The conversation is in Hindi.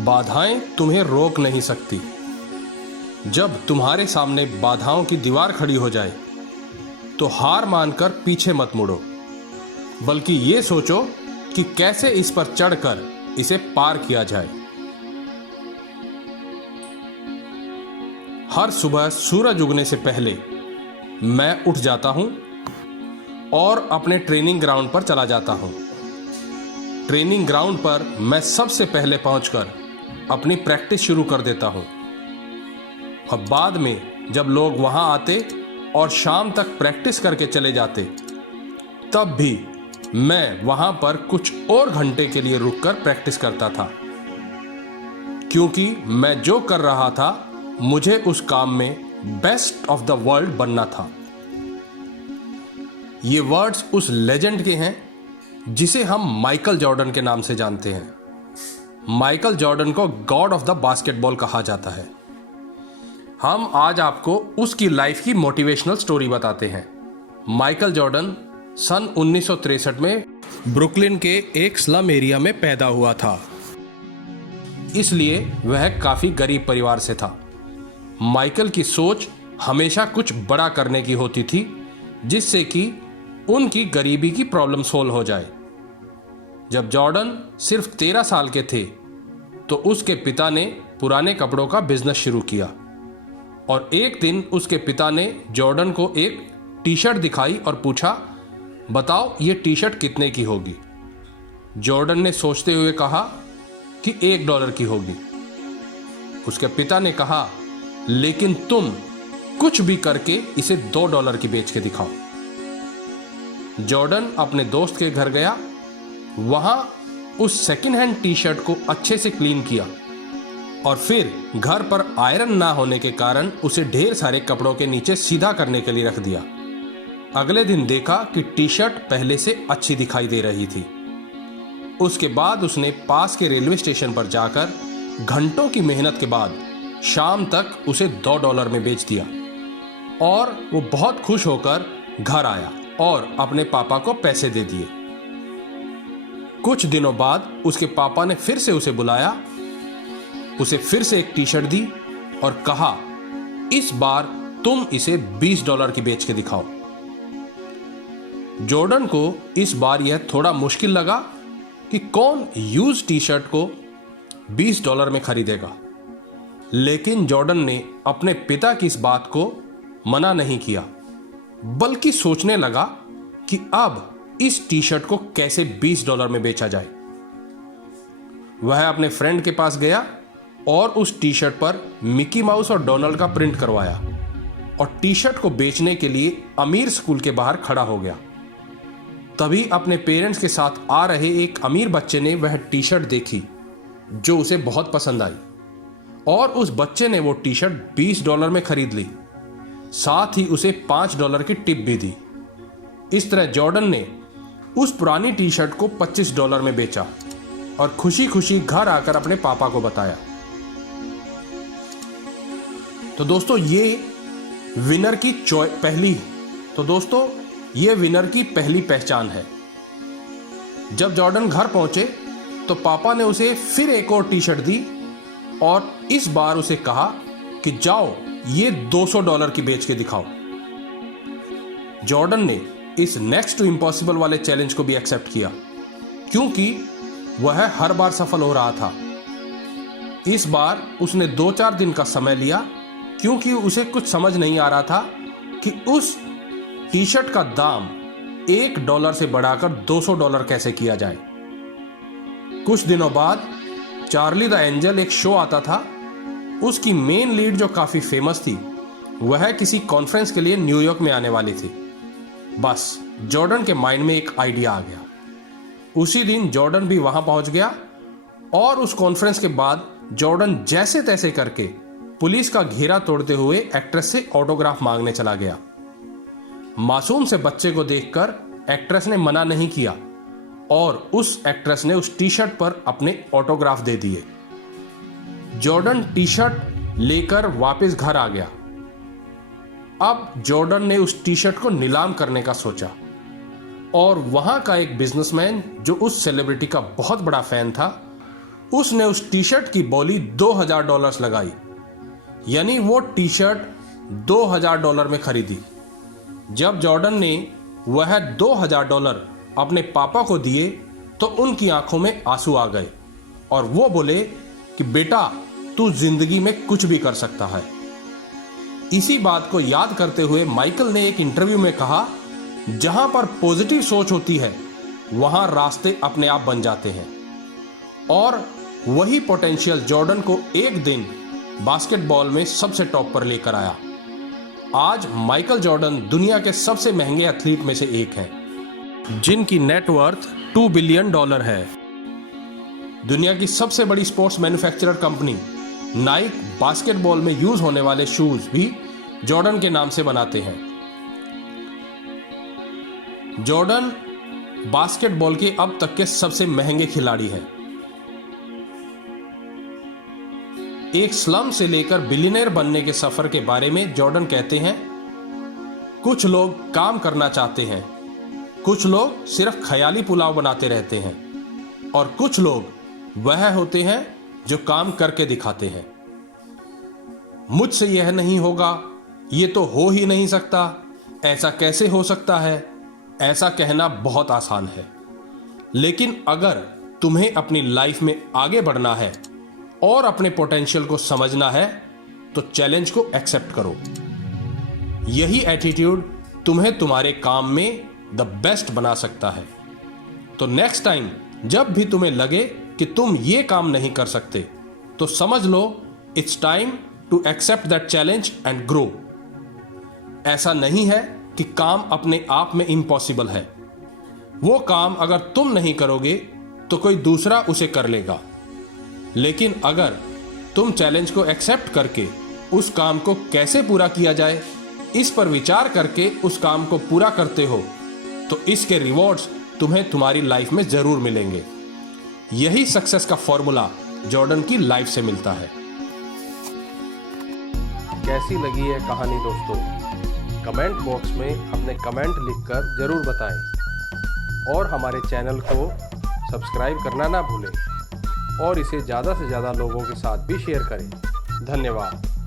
बाधाएं तुम्हें रोक नहीं सकती। जब तुम्हारे सामने बाधाओं की दीवार खड़ी हो जाए तो हार मानकर पीछे मत मुड़ो, बल्कि ये सोचो कि कैसे इस पर चढ़कर इसे पार किया जाए। हर सुबह सूरज उगने से पहले मैं उठ जाता हूं और अपने ट्रेनिंग ग्राउंड पर चला जाता हूं। ट्रेनिंग ग्राउंड पर मैं सबसे पहले पहुंचकर अपनी प्रैक्टिस शुरू कर देता हूं और बाद में जब लोग वहां आते और शाम तक प्रैक्टिस करके चले जाते, तब भी मैं वहां पर कुछ और घंटे के लिए रुककर प्रैक्टिस करता था, क्योंकि मैं जो कर रहा था मुझे उस काम में बेस्ट ऑफ द वर्ल्ड बनना था। ये वर्ड्स उस लेजेंड के हैं जिसे हम माइकल जॉर्डन के नाम से जानते हैं। माइकल जॉर्डन को गॉड ऑफ द बास्केटबॉल कहा जाता है। हम आज आपको उसकी लाइफ की मोटिवेशनल स्टोरी बताते हैं। माइकल जॉर्डन सन 1963 में ब्रुकलिन के एक स्लम एरिया में पैदा हुआ था, इसलिए वह काफी गरीब परिवार से था। माइकल की सोच हमेशा कुछ बड़ा करने की होती थी, जिससे कि उनकी गरीबी की प्रॉब्लम सोल्व हो जाए। जब जॉर्डन सिर्फ 13 साल के थे तो उसके पिता ने पुराने कपड़ों का बिजनेस शुरू किया और एक दिन उसके पिता ने जॉर्डन को एक टी शर्ट दिखाई और पूछा, बताओ ये टी शर्ट कितने की होगी। जॉर्डन ने सोचते हुए कहा कि $1 की होगी। उसके पिता ने कहा, लेकिन तुम कुछ भी करके इसे $2 की बेच के दिखाओ। जॉर्डन अपने दोस्त के घर गया, वहां उस सेकेंड हैंड टी शर्ट को अच्छे से क्लीन किया और फिर घर पर आयरन ना होने के कारण उसे ढेर सारे कपड़ों के नीचे सीधा करने के लिए रख दिया। अगले दिन देखा कि टी शर्ट पहले से अच्छी दिखाई दे रही थी। उसके बाद उसने पास के रेलवे स्टेशन पर जाकर घंटों की मेहनत के बाद शाम तक उसे $2 में बेच दिया और वो बहुत खुश होकर घर आया और अपने पापा को पैसे दे दिए। कुछ दिनों बाद उसके पापा ने फिर से उसे बुलाया, उसे फिर से एक टी शर्ट दी और कहा, इस बार तुम इसे $20 की बेच के दिखाओ। जॉर्डन को इस बार यह थोड़ा मुश्किल लगा कि कौन यूज टी शर्ट को $20 में खरीदेगा, लेकिन जॉर्डन ने अपने पिता की इस बात को मना नहीं किया, बल्कि सोचने लगा कि अब इस टी शर्ट को कैसे $20 में बेचा जाए। वह अपने फ्रेंड के पास गया और उस टी शर्ट पर मिकी माउस और डोनाल्ड का प्रिंट करवाया और टी शर्ट को बेचने के लिए अमीर स्कूल के बाहर खड़ा हो गया। तभी अपने पेरेंट्स के साथ आ रहे एक अमीर बच्चे ने वह टी शर्ट देखी जो उसे बहुत पसंद आई और उस बच्चे ने वो टी शर्ट $20 में खरीद ली, साथ ही उसे $5 की टिप भी दी। इस तरह जॉर्डन ने उस पुरानी टी शर्ट को $25 में बेचा और खुशी खुशी घर आकर अपने पापा को बताया। तो दोस्तों ये विनर की पहली पहचान है। जब जॉर्डन घर पहुंचे तो पापा ने उसे फिर एक और टी शर्ट दी और इस बार उसे कहा कि जाओ ये $200 की बेच के दिखाओ। जॉर्डन ने इस नेक्स्ट टू इम्पॉसिबल वाले चैलेंज को भी एक्सेप्ट किया, क्योंकि वह हर बार सफल हो रहा था। इस बार उसने 2-4 दिन का समय लिया, क्योंकि उसे कुछ समझ नहीं आ रहा था कि उस टी शर्ट का दाम $1 से बढ़ाकर $200 कैसे किया जाए। कुछ दिनों बाद चार्ली द एंजल एक शो आता था। उसकी मेन लीड जो काफी फेमस थी, वह किसी कॉन्फ्रेंस के लिए न्यूयॉर्क में आने वाली थी। बस जॉर्डन के माइंड में एक आइडिया आ गया। उसी दिन जॉर्डन भी वहां पहुंच गया और उस कॉन्फ्रेंस के बाद जॉर्डन जैसे तैसे करके पुलिस का घेरा तोड़ते हुए एक्ट्रेस से ऑटोग्राफ मांगने चला गया। मासूम से बच्चे को देखकर एक्ट्रेस ने मना नहीं किया और उस एक्ट्रेस ने उस टी शर्ट पर अपने ऑटोग्राफ दे दिए। जॉर्डन टी शर्ट लेकर वापस घर आ गया। अब जॉर्डन ने उस टी शर्ट को नीलाम करने का सोचा और वहां का एक बिजनेसमैन जो उस सेलिब्रिटी का बहुत बड़ा फैन था, उसने उस टी शर्ट की बोली $2000 लगाई, यानी वो टी शर्ट $2000 में खरीदी। जब जॉर्डन ने वह $2000 अपने पापा को दिए तो उनकी आंखों में आंसू आ गए और वो बोले कि बेटा, तू जिंदगी में कुछ भी कर सकता है। इसी बात को याद करते हुए माइकल ने एक इंटरव्यू में कहा, जहां पर पॉजिटिव सोच होती है वहां रास्ते अपने आप बन जाते हैं। और वही पोटेंशियल जॉर्डन को एक दिन बास्केटबॉल में सबसे टॉप पर लेकर आया। आज माइकल जॉर्डन दुनिया के सबसे महंगे एथलीट में से एक हैं, जिनकी नेटवर्थ $2 बिलियन है। दुनिया की सबसे बड़ी sports manufacturer company Naik basketball में यूज होने वाले शूज भी जॉर्डन के नाम से बनाते हैं। जॉर्डन बास्केटबॉल के अब तक के सबसे महंगे खिलाड़ी हैं। एक स्लम से लेकर बिलियनर बनने के सफर के बारे में जॉर्डन कहते हैं, कुछ लोग काम करना चाहते हैं, कुछ लोग सिर्फ ख्याली पुलाव बनाते रहते हैं और कुछ लोग वह होते हैं जो काम करके दिखाते हैं। मुझसे यह नहीं होगा, ये तो हो ही नहीं सकता, ऐसा कैसे हो सकता है, ऐसा कहना बहुत आसान है। लेकिन अगर तुम्हें अपनी लाइफ में आगे बढ़ना है और अपने पोटेंशियल को समझना है तो चैलेंज को एक्सेप्ट करो। यही एटीट्यूड तुम्हें तुम्हारे काम में द बेस्ट बना सकता है। तो नेक्स्ट टाइम जब भी तुम्हें लगे कि तुम ये काम नहीं कर सकते तो समझ लो it's time to accept that challenge and grow. ऐसा नहीं है कि काम अपने आप में इम्पॉसिबल है। वो काम अगर तुम नहीं करोगे तो कोई दूसरा उसे कर लेगा। लेकिन अगर तुम चैलेंज को एक्सेप्ट करके उस काम को कैसे पूरा किया जाए इस पर विचार करके उस काम को पूरा करते हो तो इसके रिवॉर्ड्स तुम्हें तुम्हारी लाइफ में जरूर मिलेंगे। यही सक्सेस का फॉर्मूला जॉर्डन की लाइफ से मिलता है। कैसी लगी है कहानी दोस्तों? कमेंट बॉक्स में अपने कमेंट लिखकर जरूर बताएं और हमारे चैनल को सब्सक्राइब करना ना भूलें और इसे ज़्यादा से ज़्यादा लोगों के साथ भी शेयर करें। धन्यवाद।